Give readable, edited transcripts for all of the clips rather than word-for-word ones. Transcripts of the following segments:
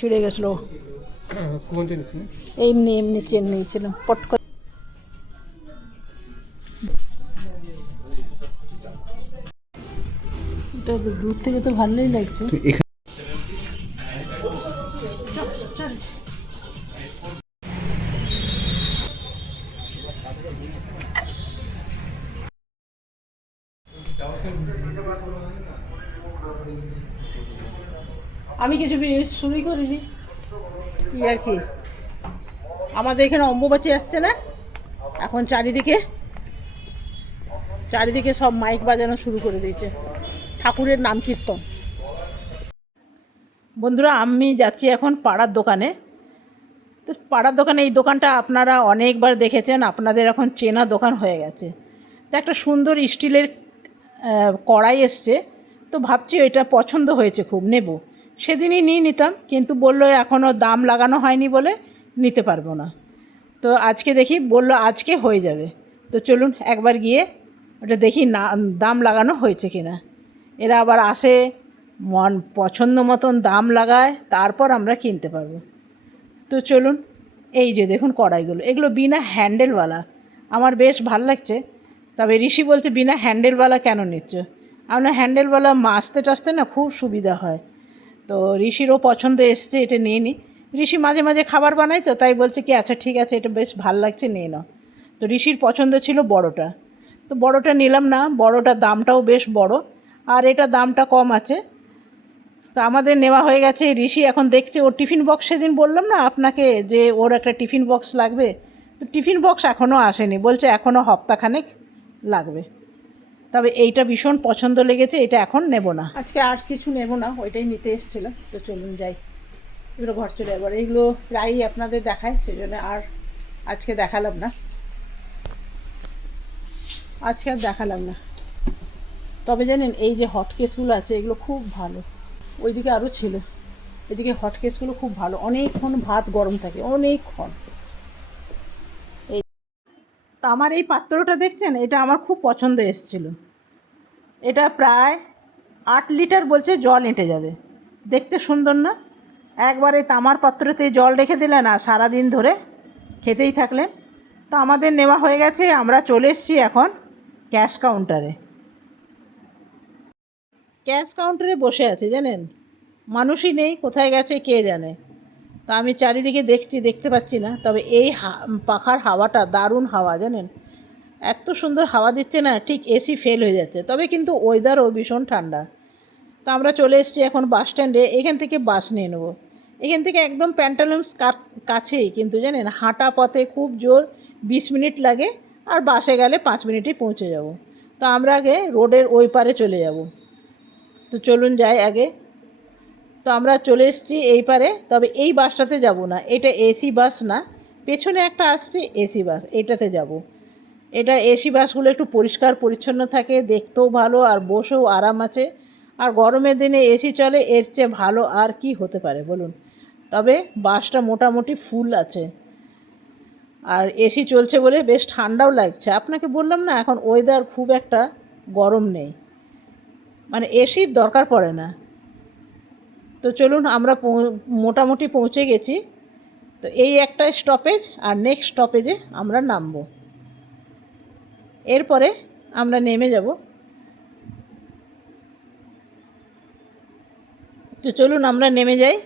ছুড়ে গেছিলো। কোন জিনিস? এমনি এমনি চেন নিয়েছিলাম পট করে। এটা দূর থেকে তো ভালোই লাগছে। আমি কিছু শুরুই করিনি কি আর কি, আমাদের এখানে অম্বুবাচী আসছে না, এখন চারিদিকে চারিদিকে সব মাইক বাজানো শুরু করে দিয়েছে, ঠাকুরের নাম কীর্তন। বন্ধুরা, আমি যাচ্ছি এখন পাড়ার দোকানে। তো পাড়ার দোকানে এই দোকানটা আপনারা অনেকবার দেখেছেন, আপনাদের এখন চেনা দোকান হয়ে গেছে। তো একটা সুন্দর স্টিলের কড়াই এসছে, তো ভাবছি এটা পছন্দ হয়েছে, খুব নেব। সেদিনই নিয়ে নিতাম, কিন্তু বললো এখনও দাম লাগানো হয়নি বলে নিতে পারবো না। তো আজকে দেখি, বললো আজকে হয়ে যাবে। তো চলুন একবার গিয়ে ওটা দেখি না দাম লাগানো হয়েছে কি না। এরা আবার আসে, মন পছন্দ মতন দাম লাগায়, তারপর আমরা কিনতে পারবো। তো চলুন, এই যে দেখুন কড়াইগুলো, এগুলো বিনা হ্যান্ডেলওয়ালা, আমার বেশ ভাল লাগছে। তবে ঋষি বলছে বিনা হ্যান্ডেলওয়ালা কেন নিচ্ছ? আপনার হ্যান্ডেলওয়ালা মাজতে টাজতে না খুব সুবিধা হয়। তো ঋষিরও পছন্দ এসছে, এটা নিয়ে নিই। ঋষি মাঝে মাঝে খাবার বানাই, তো তাই বলছে কি আচ্ছা ঠিক আছে, এটা বেশ ভাল লাগছে, নিয়ে নাও। তো ঋষির পছন্দ ছিল বড়টা, তো বড়টা নিলাম না, বড়টার দামটাও বেশ বড়, আর এটা দামটা কম আছে। তো আমাদের নেওয়া হয়ে গেছে। ঋষি এখন দেখছে ওর টিফিন বক্স, সেদিন বললাম না আপনাকে যে ওর একটা টিফিন বক্স লাগবে, তো টিফিন বক্স এখনও আসেনি, বলছে এখনও সপ্তাহখানেক লাগবে। তবে এইটা ভীষণ পছন্দ লেগেছে, এটা এখন নেব না, আজকে আর কিছু নেব না, ওইটাই নিতে এসেছিলাম। তো চলুন যাই, এগুলো ঘর চলে যাবার। এইগুলো প্রায়ই আপনাদের দেখায়, সেই জন্য আর আজকে দেখালাম না, আজকে আর দেখালাম না। তবে জানেন, এই যে হট কেসগুলো আছে এগুলো খুব ভালো, ওইদিকে আরও ছিল, এদিকে হট কেসগুলো খুব ভালো, অনেকক্ষণ ভাত গরম থাকে, অনেকক্ষণ। এই তা আমার এই পাত্রটা দেখছেন, এটা আমার খুব পছন্দ এসেছিলো। এটা প্রায় 8 লিটার বলছে জল এঁটে যাবে, দেখতে সুন্দর না? একবারে তামার পাত্রতে জল রেখে দিলেন আর সারাদিন ধরে খেতেই থাকলেন। তো আমাদের নেওয়া হয়ে গেছে, আমরা চলে এসেছি এখন ক্যাশ কাউন্টারে। ক্যাশ কাউন্টারে বসে আছে জানেন, মানুষই নেই, কোথায় গেছে কে জানে। তা আমি চারিদিকে দেখছি, দেখতে পাচ্ছি না। তবে এই পাখার হাওয়াটা দারুণ হাওয়া জানেন, এত সুন্দর হাওয়া দিচ্ছে না, ঠিক এসি ফেল হয়ে যাচ্ছে। তবে কিন্তু ওয়েদারও ভীষণ ঠান্ডা। তো আমরা চলে এসেছি এখন বাস স্ট্যান্ডে, এখান থেকে বাস নিয়ে নেবো। এখান থেকে একদম প্যান্টালুন্স কাছেই, কিন্তু জানেন হাঁটা পথে খুব জোর 20 মিনিট লাগে, আর বাসে গেলে 5 মিনিটেই পৌঁছে যাব। তো আমরা আগে রোডের ওই পারে চলে যাব। তো চলুন যাই আগে। তো আমরা চলে এসেছি এই পারে, তবে এই বাসটাতে যাব না, এটা এসি বাস না, পেছনে একটা আসছে এসি বাস, এটাতে যাব। এটা এসি বাসগুলো একটু পরিষ্কার পরিচ্ছন্ন থাকে, দেখতেও ভালো, আর বসেও আরাম আছে। আর গরমের দিনে এসি চলে, এর চেয়ে ভালো আর কি হতে পারে বলুন। তবে বাসটা মোটামুটি ফুল আছে, আর এসি চলছে বলে বেশ ঠান্ডাও লাগছে। আপনাকে বললাম না এখন ওয়েদার খুব একটা গরম নেই, মানে এসির দরকার পড়ে না। তো চলুন, আমরা মোটামুটি পৌঁছে গেছি। তো এই একটা স্টপেজ, আর নেক্সট স্টপেজে আমরা নামবো, এরপরে আমরা নেমে যাব। তো চলুন আমরা নেমে যাই।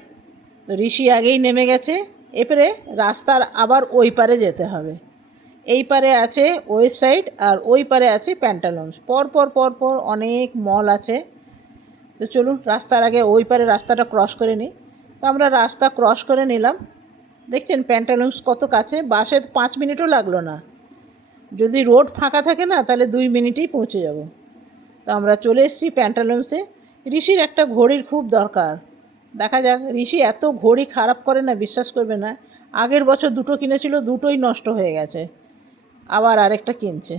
তো ঋষি আগেই নেমে গেছে, এরপরে রাস্তার আবার ওই পারে যেতে হবে। এই পারে আছে ওয়েস্ট সাইড, আর ওই পারে আছে প্যান্টালুন্স, পরপর পরপর অনেক মল আছে। তো চলুন রাস্তার আগে ওই পারে রাস্তাটা ক্রস করে নিই। তো আমরা রাস্তা ক্রস করে নিলাম। দেখছেন প্যান্টালুন্স কত কাছে, বাসে 5 মিনিটও লাগলো না। যদি রোড ফাঁকা থাকে না, তাহলে 2 মিনিটেই পৌঁছে যাব। তো আমরা চলে এসেছি প্যান্টালুন্সে। ঋষির একটা ঘড়ির খুব দরকার, দেখা যাক। ঋষি এত ঘড়ি খারাপ করে না, বিশ্বাস করবে না। আগের বছর 2টো কিনেছিল, দুটোই নষ্ট হয়ে গেছে, আবার আরেকটা কিনছে।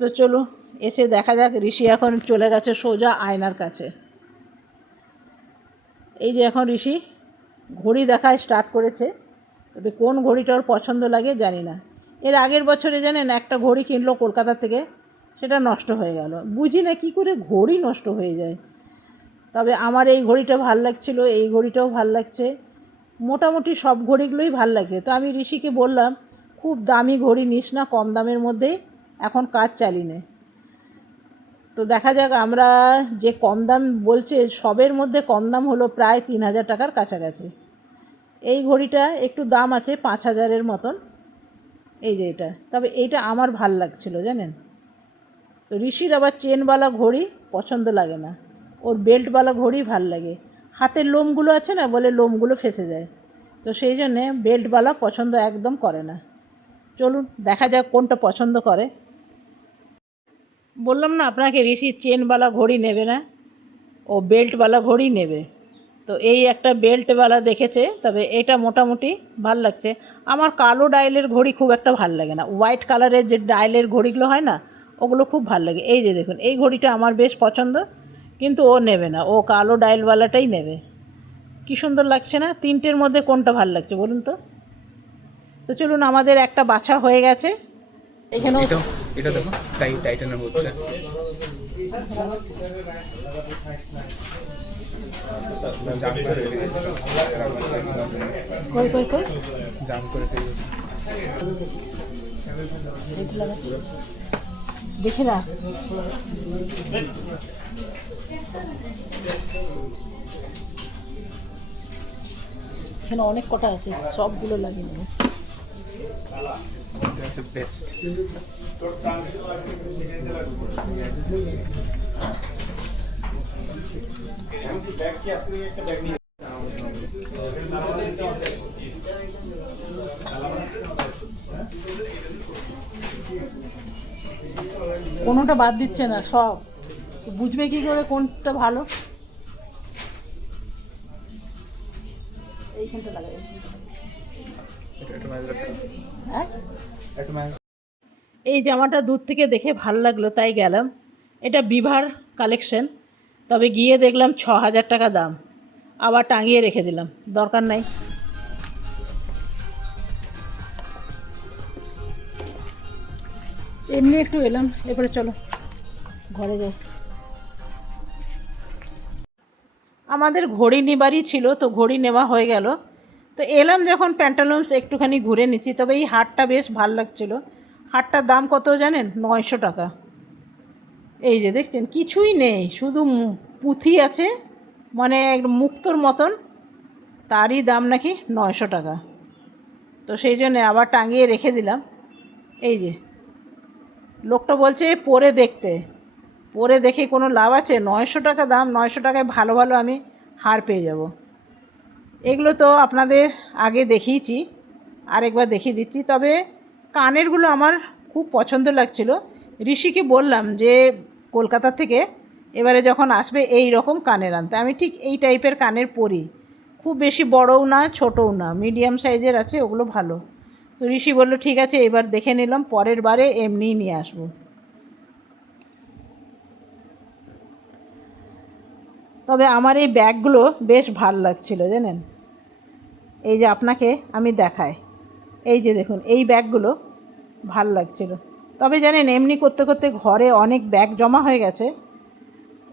তো চলো এসে দেখা যাক। ঋষি এখন চলে গেছে সোজা আয়নার কাছে। এই যে এখন ঋষি ঘড়ি দেখায় স্টার্ট করেছে, তবে কোন ঘড়িটা ওর পছন্দ লাগে জানি না। এর আগের বছরে জানেন একটা ঘড়ি কিনলো কলকাতা থেকে, সেটা নষ্ট হয়ে গেল। বুঝি না কী করে ঘড়ি নষ্ট হয়ে যায়। তবে আমার এই ঘড়িটা ভাল লাগছিল, এই ঘড়িটাও ভাল লাগছে, মোটামুটি সব ঘড়িগুলোই ভাল লাগে। তো আমি ঋষিকে বললাম খুব দামি ঘড়ি নিস না, কম দামের মধ্যেই এখন কাজ চালিয়ে নে। তো দেখা যাক, আমরা যে কম দাম বলছে সবের মধ্যে কম দাম হলো প্রায় 3,000 টাকার কাছাকাছি। এই ঘড়িটা একটু দাম আছে 5,000-এর মতন, এই যে এটা। তবে এইটা আমার ভাল লাগছিল জানেন। তো ঋষির আবার চেনওয়ালা ঘড়ি পছন্দ লাগে না, ওর বেল্টওয়ালা ঘড়ি ভাল লাগে। হাতের লোমগুলো আছে না, বলে লোমগুলো ফেসে যায়, তো সেই জন্যে বেল্টওয়ালা পছন্দ একদম করে না। চলুন দেখা যাক কোনটা পছন্দ করে। বললাম না আপনাকে, ঋষি চেনওয়ালা ঘড়ি নেবে না, ও বেল্টওয়ালা ঘড়ি নেবে। তো এই একটা বেল্টওয়ালা দেখেছে, তবে এটা মোটামুটি ভাল লাগছে। আমার কালো ডায়ালের ঘড়ি খুব একটা ভাল লাগে না, হোয়াইট কালারের যে ডায়ালের ঘড়িগুলো হয় না, ওগুলো খুব ভাল লাগে। এই যে দেখুন, এই ঘড়িটা আমার বেশ পছন্দ, কিন্তু ও নেবে না, ও কালো ডায়ালওয়ালাটাই নেবে। কী সুন্দর লাগছে না? তিনটের মধ্যে কোনটা ভাল লাগছে বলুন তো? তো চলুন, আমাদের একটা বাছা হয়ে গেছে। এখানেও এটা দেখো, টাইটানের হচ্ছে। কই কই কই জাম করে ফেলেছে। দেখি না, এখানে অনেক কটা আছে, সবগুলো লাগিয়ে নেব। বেস্ট। কোনোটা বাদ দিচ্ছে না, সব। তো বুঝবে কী করে কোনটা ভালো? এইখানটা লাগাই। হ্যাঁ, এই জামাটা দূর থেকে দেখে ভাল লাগলো তাই গেলাম। এটা বিভার কালেকশন, তবে গিয়ে দেখলাম 6,000 টাকা দাম, আবার টাঙিয়ে রেখে দিলাম, দরকার নাই। এমনি একটু এলাম, এরপরে চলো ঘরে যাও। আমাদের ঘড়ি নেবারই ছিল, তো ঘড়ি নেওয়া হয়ে গেল। তো এলাম যখন প্যান্টালুন্স একটুখানি ঘুরে নিচ্ছি। তবে এই হারটা বেশ ভাল লাগছিল। হারটার দাম কত জানেন? 900 টাকা। এই যে দেখছেন, কিছুই নেই, শুধু পুঁথি আছে, মানে মুক্তোর মতন, তারই দাম নাকি 900 টাকা। তো সেই জন্যে আবার টাঙিয়ে রেখে দিলাম। এই যে লোকটা বলছে পরে দেখতে, পরে দেখে কোনো লাভ আছে? 900 টাকা দাম, 900 টাকায় ভালো ভালো আমি হার পেয়ে যাব। এগুলো তো আপনাদের আগে দেখিয়েছি, আরেকবার দেখিয়ে দিচ্ছি। তবে কানেরগুলো আমার খুব পছন্দ লাগছিল। ঋষিকে বললাম যে কলকাতা থেকে এবারে যখন আসবে এই রকম কানের আনতে। আমি ঠিক এই টাইপের কানের পরি, খুব বেশি বড়ও না ছোটও না, মিডিয়াম সাইজের আছে, ওগুলো ভালো। তো ঋষি বলল ঠিক আছে, এবার দেখে নিলাম, পরের বারে এমনিই নিয়ে আসবো। তবে আমার এই ব্যাগগুলো বেশ ভাল লাগছিল জানেন। এই যে আপনাকে আমি দেখাই, এই যে দেখুন, এই ব্যাগগুলো ভাল লাগছিল। তবে জানেন, এমনি করতে করতে ঘরে অনেক ব্যাগ জমা হয়ে গেছে।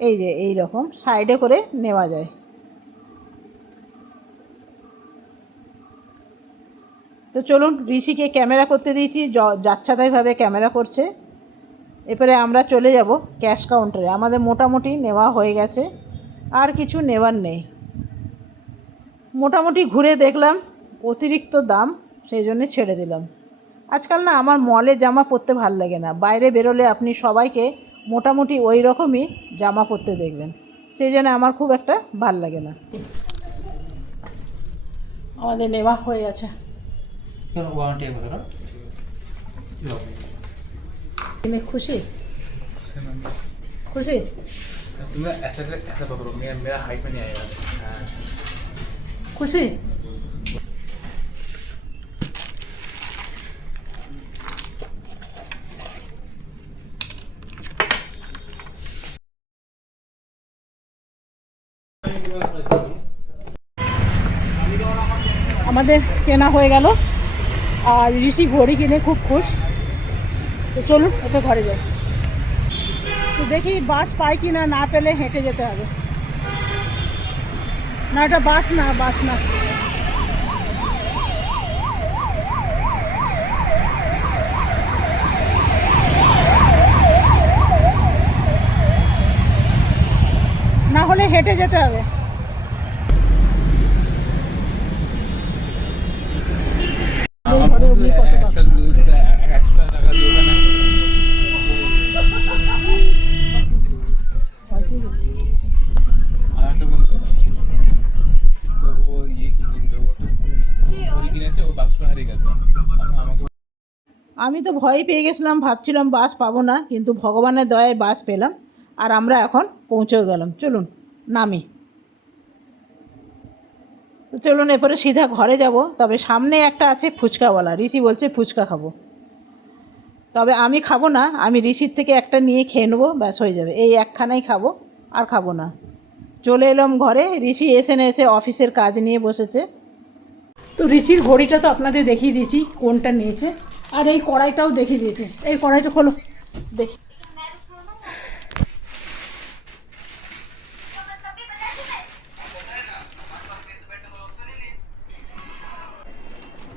এই যে এই রকম সাইডে করে নেওয়া যায়। তো চলুন, ঋষিকে ক্যামেরা করতে দিয়েছি, যাচ্ছাতাইভাবে ক্যামেরা করছে। এরপরে আমরা চলে যাব ক্যাশ কাউন্টারে। আমাদের মোটামুটি নেওয়া হয়ে গেছে, আর কিছু নেওয়ার নেই। মোটামুটি ঘুরে দেখলাম অতিরিক্ত দাম, সেই জন্যে ছেড়ে দিলাম। আজকাল না আমার মলে জামা পরতে ভাল লাগে না, বাইরে বেরোলে আপনি সবাইকে মোটামুটি ওই রকমই জামা পরতে দেখবেন, সেই জন্য আমার খুব একটা ভাল লাগে না। আমাদের নেওয়া হয়ে গেছে। তুমি খুশি? खुशी? ऐसा पकड़ो, मेरा हाइट में नहीं आएगा। खुशी? আমাদের কেনা হয়ে গেল, আর ঋষি ঘড়ি কিনে খুব খুশ। তো চলুন ওকে ঘরে যাই। তো দেখি বাস পাই কি না, না পেলে হেঁটে যেতে হবে। না এটা বাস না, বাস না। না হলে হেঁটে যেতে হবে। ঘরে অমনি কত বাক্স। এক্সট্রা টাকা দিয়ে ওখানে ভয় পেয়ে গেছি। আর একটা বন্ধু তো ও ইয়ে কিনবে, ও তো ঘড়ি কিনেছে, ও বাক্সটা হারিয়ে গেছে। আমাকে আমি তো ভয় পেয়ে গেছিলাম, ভাবছিলাম বাস পাবো না, কিন্তু ভগবানের দয়ায় বাস পেলাম। আর আমরা এখন পৌঁছেও গেলাম। চলুন নামি। তো চলুন এরপরে সিধা ঘরে যাব। তবে সামনে একটা আছে ফুচকাওয়ালা, ঋষি বলছে ফুচকা খাবো। তবে আমি খাবো না, আমি ঋষির থেকে একটা নিয়ে খেয়ে নেবো, ব্যাস হয়ে যাবে। এই একখানাই খাবো, আর খাবো না। চলে এলাম ঘরে। ঋষি এসে না এসে অফিসের কাজ নিয়ে বসেছে। তো ঋষির ঘড়িটা তো আপনাদের দেখিয়ে দিয়েছি কোনটা নিয়েছে, আর এই কড়াইটাও দেখিয়ে দিয়েছি। এই কড়াইটা খোলো দেখি।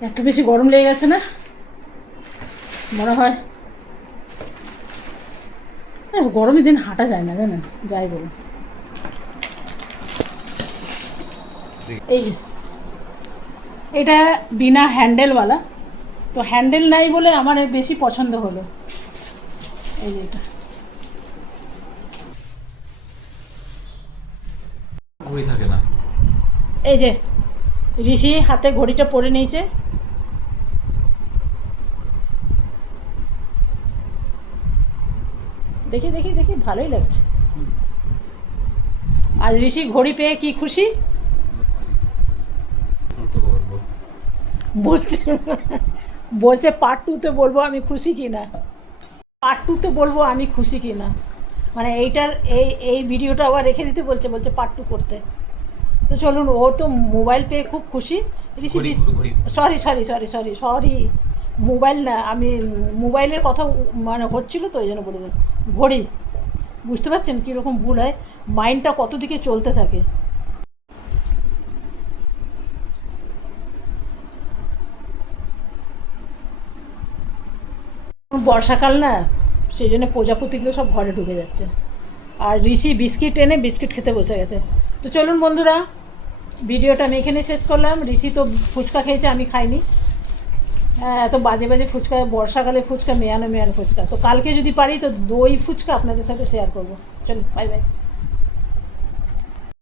এত বেশি গরম লেগে গেছে না মনে হয়। গরমের দিন হাঁটা যায় না জানেন, যাই বলুন। এই এটা বিনা হ্যান্ডেলওয়ালা, তো হ্যান্ডেল নাই বলে আমার বেশি পছন্দ হলো। এই যে এটা ঘড়ি থাকে না। এই যে ঋষি হাতে ঘড়িটা পরে নিয়েছে। দেখি দেখি দেখি, ভালোই লাগছে। আর ঋষি ঘড়ি পেয়ে কি খুশি বলছে, বলছে পার্ট টুতে বলবো আমি খুশি কি না, পার্ট টুতে বলবো আমি খুশি কি না। মানে এইটার এই ভিডিওটা আবার রেখে দিতে বলছে, বলছে পার্ট টু করতে। তো চলুন, ও তো মোবাইল পেয়ে খুব খুশি। Rishi sorry sorry sorry sorry sorry, mobile না, আমি মোবাইলের কথা মানে হচ্ছিল তো ওই জন্য বলে দিলাম। ঘড়ি, বুঝতে পারছেন কীরকম ভুল হয়, মাইন্ডটা কত দিকে চলতে থাকে। বর্ষাকাল না, সেই জন্য প্রজাপতিগুলো সব ঘরে ঢুকে যাচ্ছে। আর ঋষি বিস্কিট এনে বিস্কিট খেতে বসে গেছে। তো চলুন বন্ধুরা, ভিডিওটা আমি এখানে শেষ করলাম। ঋষি তো ফুচকা খেয়েছে, আমি খাইনি। হ্যাঁ, এত বাজে বাজে ফুচকা, বর্ষাকালে ফুচকা, মেয়ানো মেয়ানো ফুচকা। তো কালকে যদি পারি তো দই ফুচকা আপনাদের সাথে শেয়ার করবো। চলুন, বাই বাই।